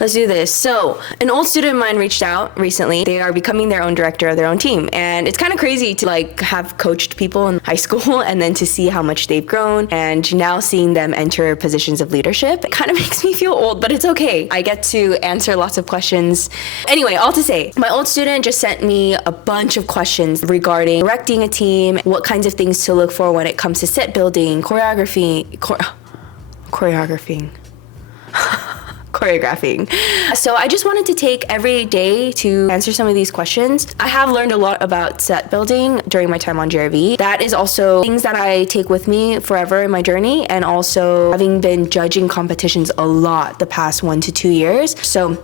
Let's do this. So, an old student of mine reached out recently. They are becoming their own director of their own team. And it's kind of crazy to like have coached people in high school and then to see how much they've grown and now seeing them enter positions of leadership. It kind of makes me feel old, but it's okay. I get to answer lots of questions. Anyway, all to say, my old student just sent me a bunch of questions regarding directing a team, what kinds of things to look for when it comes to set building, choreographing. So I just wanted to take every day to answer some of these questions. I have learned a lot about set building during my time on JRV. That is also things that I take with me forever in my journey, and also having been judging competitions a lot the past 1 to 2 years. So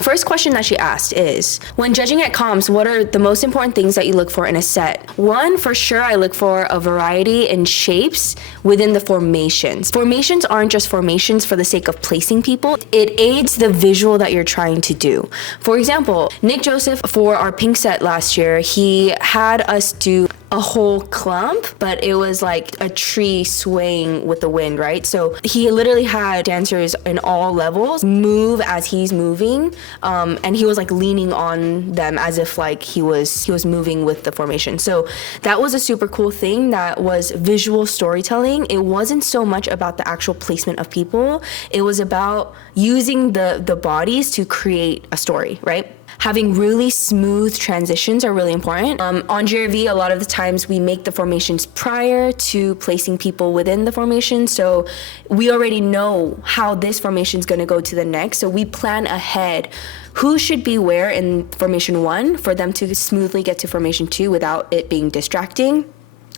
first question that she asked is, when judging at comps, what are the most important things that you look for in a set? One, for sure, I look for a variety in shapes within the formations. Formations aren't just formations for the sake of placing people. It aids the visual that you're trying to do. For example, Nick Joseph, for our pink set last year, he had us do a whole clump, but it was like a tree swaying with the wind, right? So he literally had dancers in all levels move as he's moving, and he was like leaning on them as if like he was moving with the formation. So that was a super cool thing. That was visual storytelling. It wasn't so much about the actual placement of people. It was about using the bodies to create a story, right? Having really smooth transitions are really important. On JRV, a lot of the times we make the formations prior to placing people within the formation. So we already know how this formation is going to go to the next. So we plan ahead who should be where in formation 1 for them to smoothly get to formation 2 without it being distracting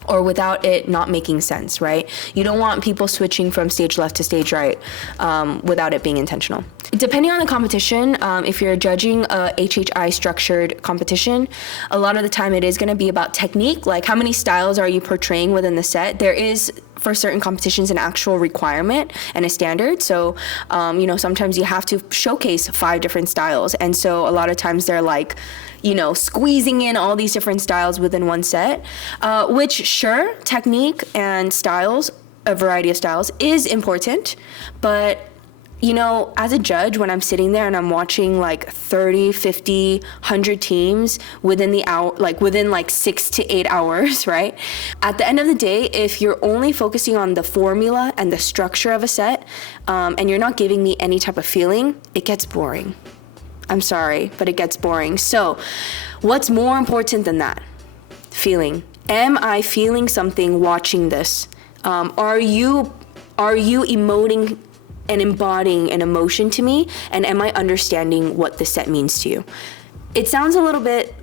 or without it not making sense, right? You don't want people switching from stage left to stage right without it being intentional. Depending on the competition, if you're judging a HHI structured competition, a lot of the time it is going to be about technique, like how many styles are you portraying within the set. There is, for certain competitions, an actual requirement and a standard. So, sometimes you have to showcase 5 different styles. And so a lot of times they're like, squeezing in all these different styles within one set, which sure, technique and styles, a variety of styles is important, but as a judge, when I'm sitting there and I'm watching like 30, 50, 100 teams within the hour, like within like 6 to 8 hours, right? At the end of the day, if you're only focusing on the formula and the structure of a set, and you're not giving me any type of feeling, it gets boring. I'm sorry, but it gets boring. So what's more important than that? Feeling. Am I feeling something watching this? Are you emoting and embodying an emotion to me? And am I understanding what the set means to you? It sounds a little bit,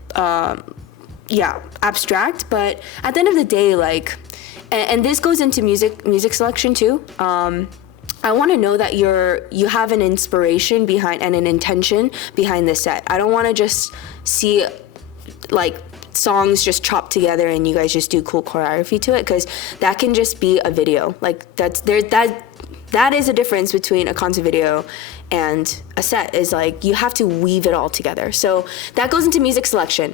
abstract, but at the end of the day, like, and this goes into music selection too. I want to know that you have an inspiration behind and an intention behind the set. I don't want to just see like songs just chopped together and you guys just do cool choreography to it, because that can just be a video. Like that is a difference between a concert video and a set, is like you have to weave it all together. So that goes into music selection.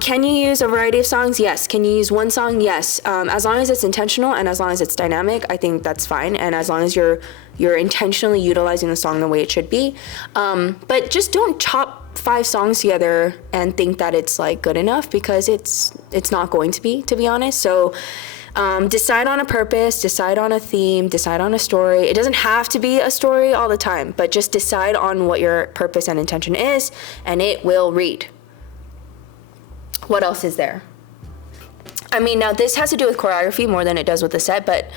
Can you use a variety of songs? Yes. Can you use one song? Yes. As long as it's intentional and as long as it's dynamic, I think that's fine. And as long as you're intentionally utilizing the song the way it should be. But just don't chop 5 songs together and think that it's like good enough, because it's not going to be honest. So decide on a purpose, decide on a theme, decide on a story. It doesn't have to be a story all the time, but just decide on what your purpose and intention is, and it will read. What else is there? I mean, now this has to do with choreography more than it does with the set, but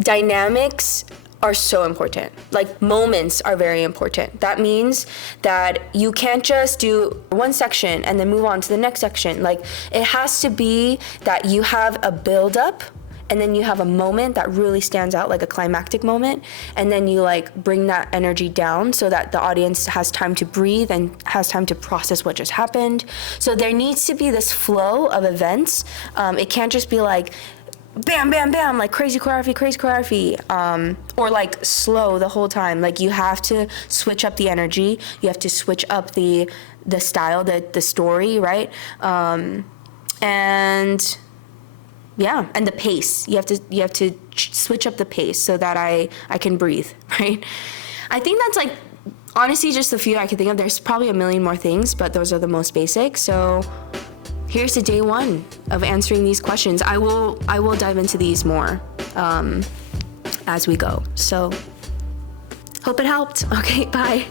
dynamics are so important. Like, moments are very important. That means that you can't just do one section and then move on to the next section. Like, it has to be that you have a build-up and then you have a moment that really stands out, like a climactic moment, and then you like bring that energy down so that the audience has time to breathe and has time to process what just happened. So there needs to be this flow of events. It can't just be like bam, bam, bam, like crazy choreography, or like slow the whole time. Like, you have to switch up the energy, you have to switch up the style, the story, right? And the pace. You have to switch up the pace so that I can breathe, right? I think that's like honestly just the few I can think of. There's probably a million more things, but those are the most basic. So here's the day one of answering these questions. I will dive into these more as we go. So hope it helped. Okay, bye.